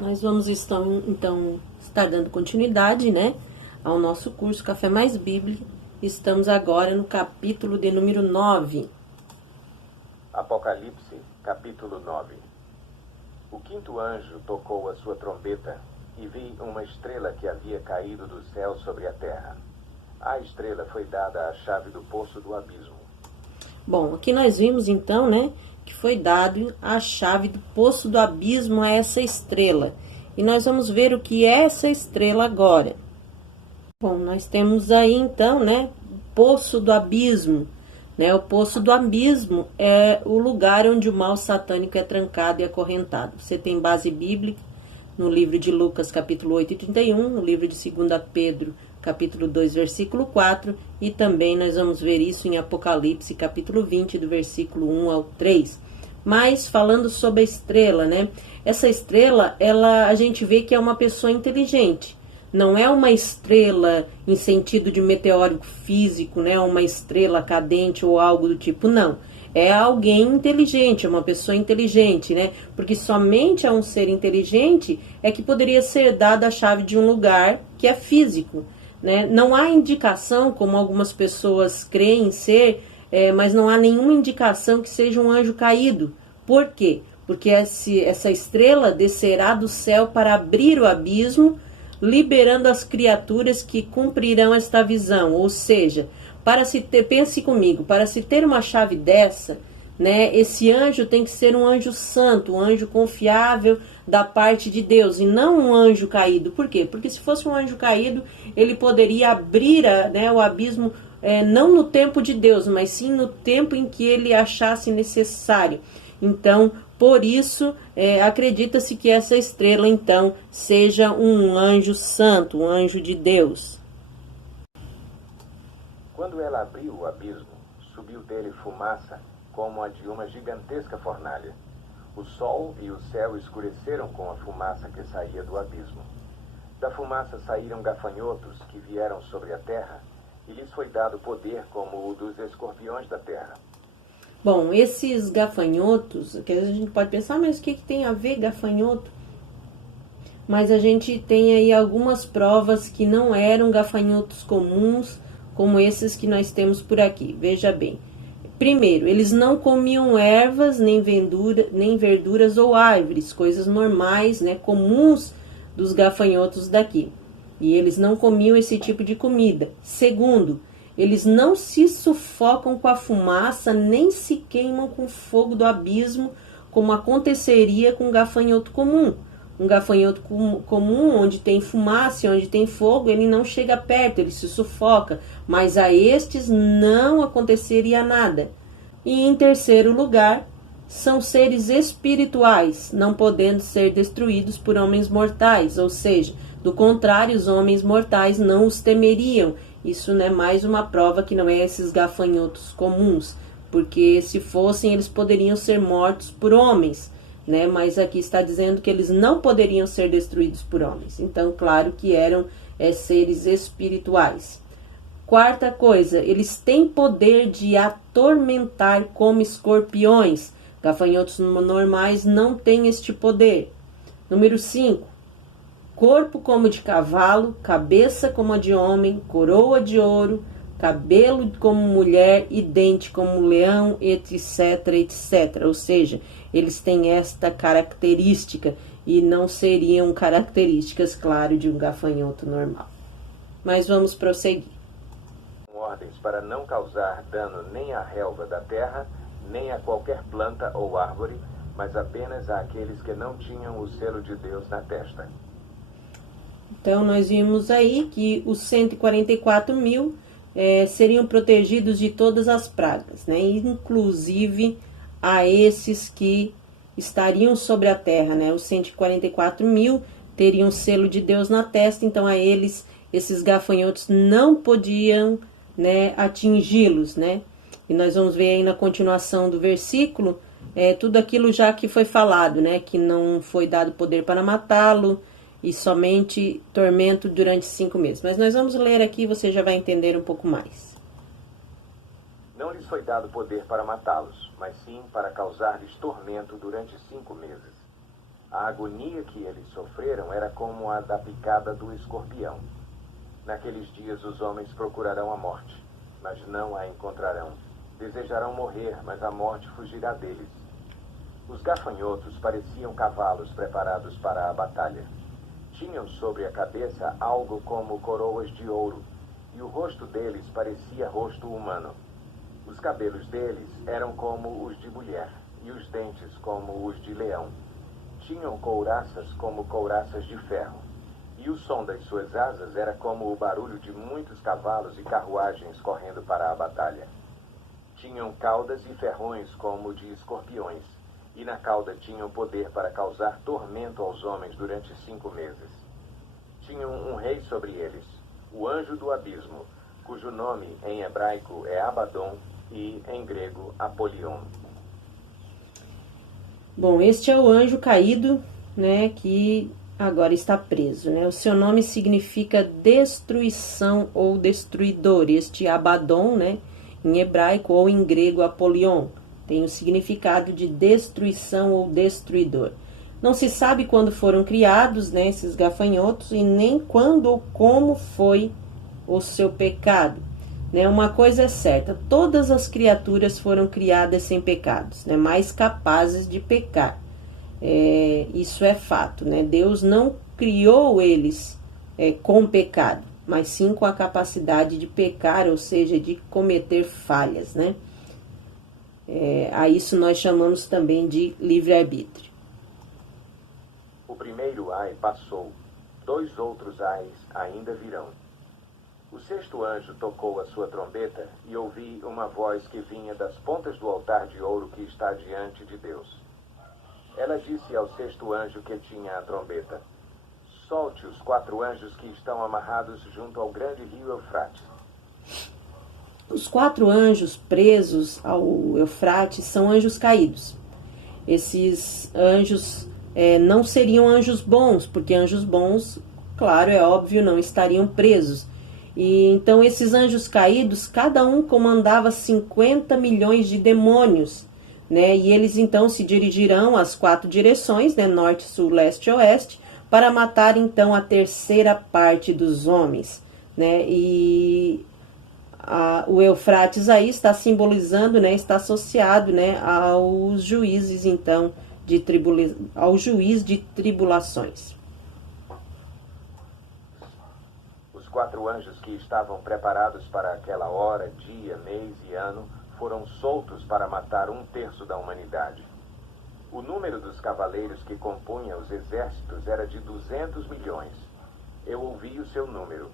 Nós vamos então estar dando continuidade, né, ao nosso curso Café Mais Bíblia. Estamos agora no capítulo de número 9. Apocalipse, capítulo 9. O quinto anjo tocou a sua trombeta e vi uma estrela que havia caído do céu sobre a terra. À estrela foi dada a chave do poço do abismo. Bom, aqui nós vimos então, né, que foi dado a chave do poço do abismo a essa estrela. E nós vamos ver o que é essa estrela agora. Bom, nós temos aí então, né, poço do abismo, né? O poço do abismo é o lugar onde o mal satânico é trancado e acorrentado. Você tem base bíblica no livro de Lucas, capítulo 8 e 31, no livro de 2 Pedro, capítulo 2, versículo 4, e também nós vamos ver isso em Apocalipse, capítulo 20, do versículo 1 ao 3. Mas falando sobre a estrela, né? Essa estrela, a gente vê que é uma pessoa inteligente. Não é uma estrela em sentido de meteórico físico, né? Uma estrela cadente ou algo do tipo, não. É alguém inteligente, é uma pessoa inteligente, né? Porque somente a um ser inteligente é que poderia ser dada a chave de um lugar que é físico, né? Não há indicação, como algumas pessoas creem ser, mas não há nenhuma indicação que seja um anjo caído. Por quê? Porque essa estrela descerá do céu para abrir o abismo, liberando as criaturas que cumprirão esta visão. Ou seja, pense comigo, para se ter uma chave dessa, né, esse anjo tem que ser um anjo santo, um anjo confiável da parte de Deus, e não um anjo caído. Por quê? Porque se fosse um anjo caído, ele poderia abrir o abismo, não no tempo de Deus, mas sim no tempo em que ele achasse necessário. Então, por isso, acredita-se que essa estrela, então, seja um anjo santo, um anjo de Deus. Quando ela abriu o abismo, subiu dele fumaça, como a de uma gigantesca fornalha. O sol e o céu escureceram com a fumaça que saía do abismo. Da fumaça saíram gafanhotos que vieram sobre a terra, e lhes foi dado poder como o dos escorpiões da terra. Bom, esses gafanhotos, que a gente pode pensar, mas o que tem a ver gafanhoto? Mas a gente tem aí algumas provas que não eram gafanhotos comuns, como esses que nós temos por aqui. Veja bem. Primeiro, eles não comiam ervas, nem verduras ou árvores, coisas normais, né, comuns dos gafanhotos daqui. E eles não comiam esse tipo de comida. Segundo, eles não se sufocam com a fumaça, nem se queimam com o fogo do abismo, como aconteceria com um gafanhoto comum. Um gafanhoto comum, onde tem fumaça, onde tem fogo, ele não chega perto, ele se sufoca. Mas a estes não aconteceria nada. E em terceiro lugar, são seres espirituais, não podendo ser destruídos por homens mortais. Ou seja, do contrário, os homens mortais não os temeriam. Isso não é mais uma prova que não é esses gafanhotos comuns, porque se fossem, eles poderiam ser mortos por homens, né? Mas aqui está dizendo que eles não poderiam ser destruídos por homens. Então, claro que eram seres espirituais. Quarta coisa, eles têm poder de atormentar como escorpiões. Gafanhotos normais não têm este poder. Número 5. Corpo como de cavalo, cabeça como a de homem, coroa de ouro, cabelo como mulher e dente como leão, etc, etc. Ou seja, eles têm esta característica e não seriam características, claro, de um gafanhoto normal. Mas vamos prosseguir. Ordens para não causar dano nem à relva da terra, nem a qualquer planta ou árvore, mas apenas àqueles que não tinham o selo de Deus na testa. Então, nós vimos aí que os 144 mil seriam protegidos de todas as pragas, né? Inclusive a esses que estariam sobre a terra, né? Os 144 mil teriam o selo de Deus na testa, então a eles, esses gafanhotos não podiam, né, atingi-los, né? E nós vamos ver aí na continuação do versículo, tudo aquilo já que foi falado, né? Que não foi dado poder para matá-lo, e somente tormento durante 5 meses. Mas nós vamos ler aqui e você já vai entender um pouco mais. Não lhes foi dado poder para matá-los, mas sim para causar-lhes tormento durante 5 meses. A agonia que eles sofreram era como a da picada do escorpião. Naqueles dias os homens procurarão a morte, mas não a encontrarão. Desejarão morrer, mas a morte fugirá deles. Os gafanhotos pareciam cavalos preparados para a batalha. Tinham sobre a cabeça algo como coroas de ouro, e o rosto deles parecia rosto humano. Os cabelos deles eram como os de mulher, e os dentes como os de leão. Tinham couraças como couraças de ferro, e o som das suas asas era como o barulho de muitos cavalos e carruagens correndo para a batalha. Tinham caudas e ferrões como de escorpiões, e na cauda tinham poder para causar tormento aos homens durante 5 meses. Tinham um rei sobre eles, o anjo do abismo, cujo nome em hebraico é Abaddon e em grego Apolion. Bom, este é o anjo caído, né, que agora está preso, né? O seu nome significa destruição ou destruidor. Este Abaddon, né, em hebraico ou em grego Apolion, tem o significado de destruição ou destruidor. Não se sabe quando foram criados, né, esses gafanhotos, e nem quando ou como foi o seu pecado. Né? Uma coisa é certa, todas as criaturas foram criadas sem pecados, né, mais capazes de pecar. Isso é fato, né? Deus não criou eles com pecado, mas sim com a capacidade de pecar, ou seja, de cometer falhas, né? A isso nós chamamos também de livre-arbítrio. O primeiro ai passou, 2 outros ais ainda virão. O 6º anjo tocou a sua trombeta e ouvi uma voz que vinha das pontas do altar de ouro que está diante de Deus. Ela disse ao 6º anjo que tinha a trombeta: solte os 4 anjos que estão amarrados junto ao grande rio Eufrates. Os 4 anjos presos ao Eufrates são anjos caídos. Esses anjos não seriam anjos bons, porque anjos bons, claro, é óbvio, não estariam presos. E então esses anjos caídos, cada um comandava 50 milhões de demônios, né? E eles então se dirigirão às 4 direções, né? Norte, sul, leste e oeste, para matar então a 3ª parte dos homens, né? E o Eufrates aí está simbolizando, né? Está associado, né? Aos juízes então ao juiz de tribulações. Os 4 anjos que estavam preparados para aquela hora, dia, mês e ano foram soltos para matar 1/3 da humanidade. O número dos cavaleiros que compunham os exércitos era de 200 milhões. Eu ouvi o seu número.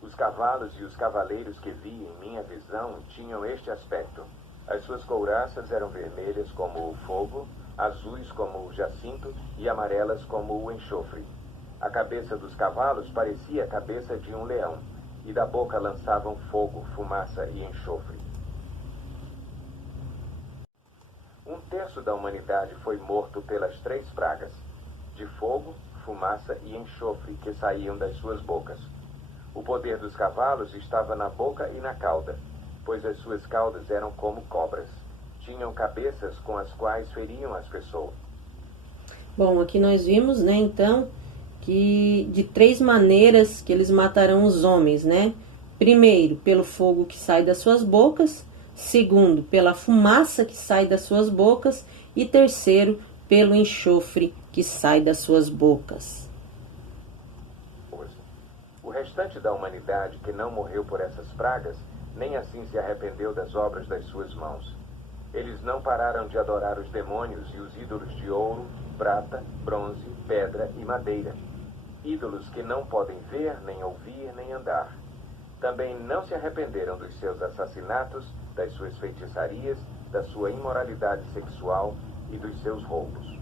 Os cavalos e os cavaleiros que vi em minha visão tinham este aspecto. As suas couraças eram vermelhas como o fogo, azuis como o jacinto e amarelas como o enxofre. A cabeça dos cavalos parecia a cabeça de um leão, e da boca lançavam fogo, fumaça e enxofre. 1/3 da humanidade foi morto pelas 3 pragas, de fogo, fumaça e enxofre que saíam das suas bocas. O poder dos cavalos estava na boca e na cauda, pois as suas caudas eram como cobras. Tinham cabeças com as quais feriam as pessoas. Bom, aqui nós vimos, né, então, que de 3 maneiras que eles matarão os homens, né? Primeiro, pelo fogo que sai das suas bocas. Segundo, pela fumaça que sai das suas bocas. E terceiro, pelo enxofre que sai das suas bocas. O restante da humanidade que não morreu por essas pragas, nem assim se arrependeu das obras das suas mãos. Eles não pararam de adorar os demônios e os ídolos de ouro, prata, bronze, pedra e madeira. Ídolos que não podem ver, nem ouvir, nem andar. Também não se arrependeram dos seus assassinatos, das suas feitiçarias, da sua imoralidade sexual e dos seus roubos.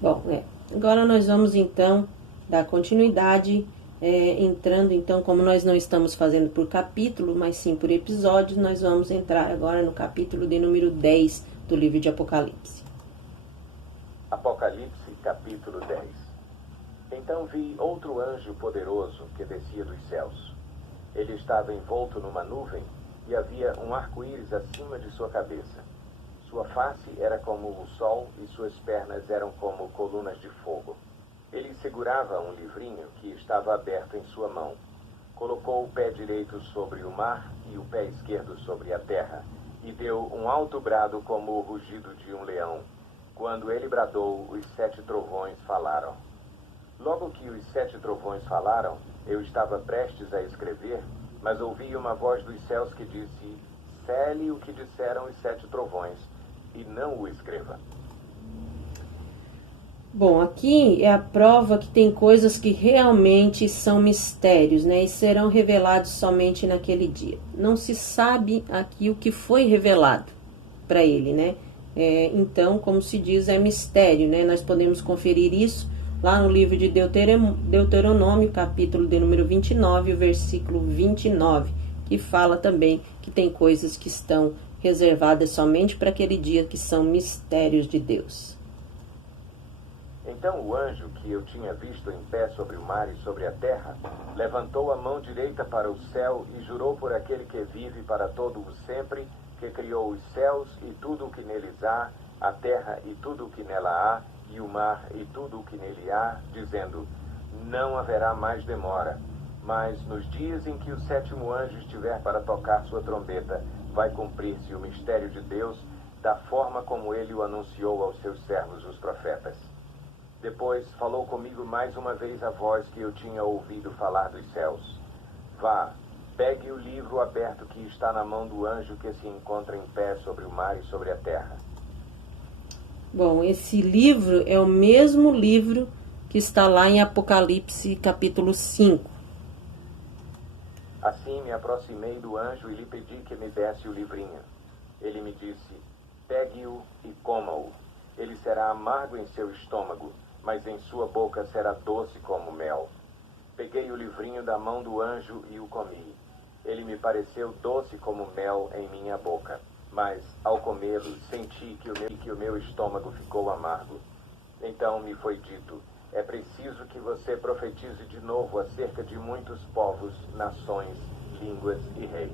Bom, agora nós vamos então dar continuidade, entrando então, como nós não estamos fazendo por capítulo, mas sim por episódios, nós vamos entrar agora no capítulo de número 10 do livro de Apocalipse. Apocalipse, capítulo 10. Então vi outro anjo poderoso que descia dos céus. Ele estava envolto numa nuvem e havia um arco-íris acima de sua cabeça. Sua face era como o sol e suas pernas eram como colunas de fogo. Ele segurava um livrinho que estava aberto em sua mão. Colocou o pé direito sobre o mar e o pé esquerdo sobre a terra, e deu um alto brado como o rugido de um leão. Quando ele bradou, os 7 trovões falaram. Logo que os 7 trovões falaram, eu estava prestes a escrever, mas ouvi uma voz dos céus que disse: cele o que disseram os 7 trovões, e não o escreva. Bom, aqui é a prova que tem coisas que realmente são mistérios, né? E serão revelados somente naquele dia. Não se sabe aqui o que foi revelado para ele, né? Então, como se diz, é mistério, né? Nós podemos conferir isso lá no livro de Deuteronômio, capítulo de número 29, o versículo 29, que fala também que tem coisas que estão reservadas somente para aquele dia, que são mistérios de Deus. Então o anjo que eu tinha visto em pé sobre o mar e sobre a terra, levantou a mão direita para o céu e jurou por aquele que vive para todo o sempre, que criou os céus e tudo o que neles há, a terra e tudo o que nela há, e o mar e tudo o que nele há, dizendo: não haverá mais demora, mas nos dias em que o 7º anjo estiver para tocar sua trombeta, vai cumprir-se o mistério de Deus, da forma como ele o anunciou aos seus servos os profetas. Depois falou comigo mais uma vez a voz que eu tinha ouvido falar dos céus. Vá, pegue o livro aberto que está na mão do anjo que se encontra em pé sobre o mar e sobre a terra. Bom, esse livro é o mesmo livro que está lá em Apocalipse capítulo 5. Assim me aproximei do anjo e lhe pedi que me desse o livrinho. Ele me disse: pegue-o e coma-o. Ele será amargo em seu estômago, mas em sua boca será doce como mel. Peguei o livrinho da mão do anjo e o comi. Ele me pareceu doce como mel em minha boca, mas ao comê-lo senti que o meu estômago ficou amargo. Então me foi dito: é preciso que você profetize de novo acerca de muitos povos, nações, línguas e reis.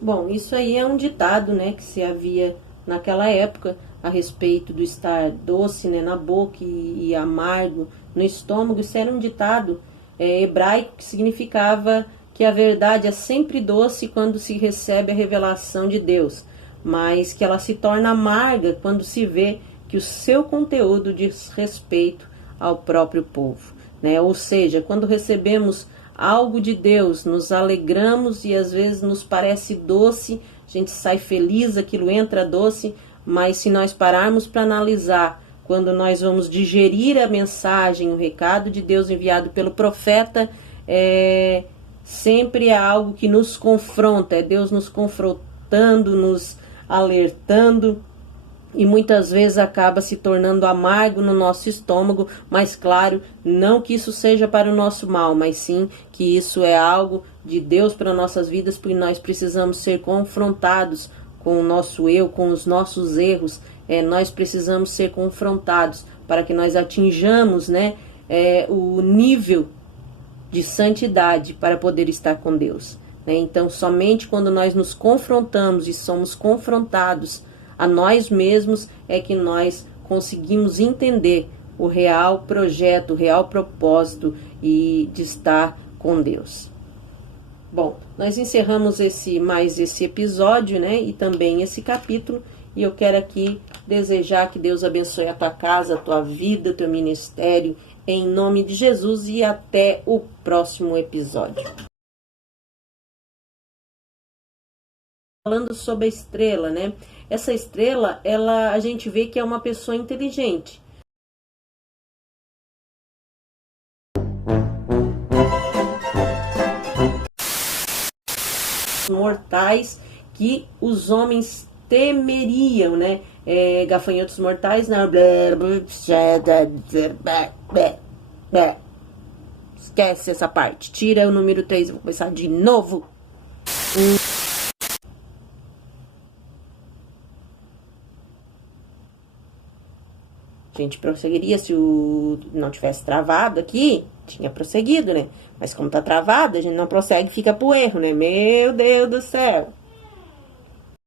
Bom, isso aí é um ditado, né, que se havia naquela época a respeito do estar doce, né, na boca e amargo no estômago. Isso era um ditado hebraico que significava que a verdade é sempre doce quando se recebe a revelação de Deus, mas que ela se torna amarga quando se vê que o seu conteúdo diz respeito ao próprio povo, né? Ou seja, quando recebemos algo de Deus, nos alegramos e às vezes nos parece doce, a gente sai feliz, aquilo entra doce, mas se nós pararmos para analisar, quando nós vamos digerir a mensagem, o recado de Deus enviado pelo profeta, sempre é algo que nos confronta, é Deus nos confrontando, nos alertando, e muitas vezes acaba se tornando amargo no nosso estômago, mas claro, não que isso seja para o nosso mal, mas sim que isso é algo de Deus para nossas vidas, porque nós precisamos ser confrontados com o nosso eu, com os nossos erros, nós precisamos ser confrontados para que nós atinjamos, né, o nível de santidade para poder estar com Deus, né? Então, somente quando nós nos confrontamos e somos confrontados a nós mesmos é que nós conseguimos entender o real projeto, o real propósito e de estar com Deus. Bom, nós encerramos mais esse episódio, né, e também esse capítulo, e eu quero aqui desejar que Deus abençoe a tua casa, a tua vida, o teu ministério, em nome de Jesus, e até o próximo episódio. Falando sobre a estrela, né? Essa estrela, a gente vê que é uma pessoa inteligente. Mortais que os homens temeriam, né? Gafanhotos mortais, não. Esquece essa parte. Tira o número 3, vou começar de novo. A gente prosseguiria se não tivesse travado aqui, tinha prosseguido, né? Mas como tá travado, a gente não prossegue, fica pro erro, né? Meu Deus do céu!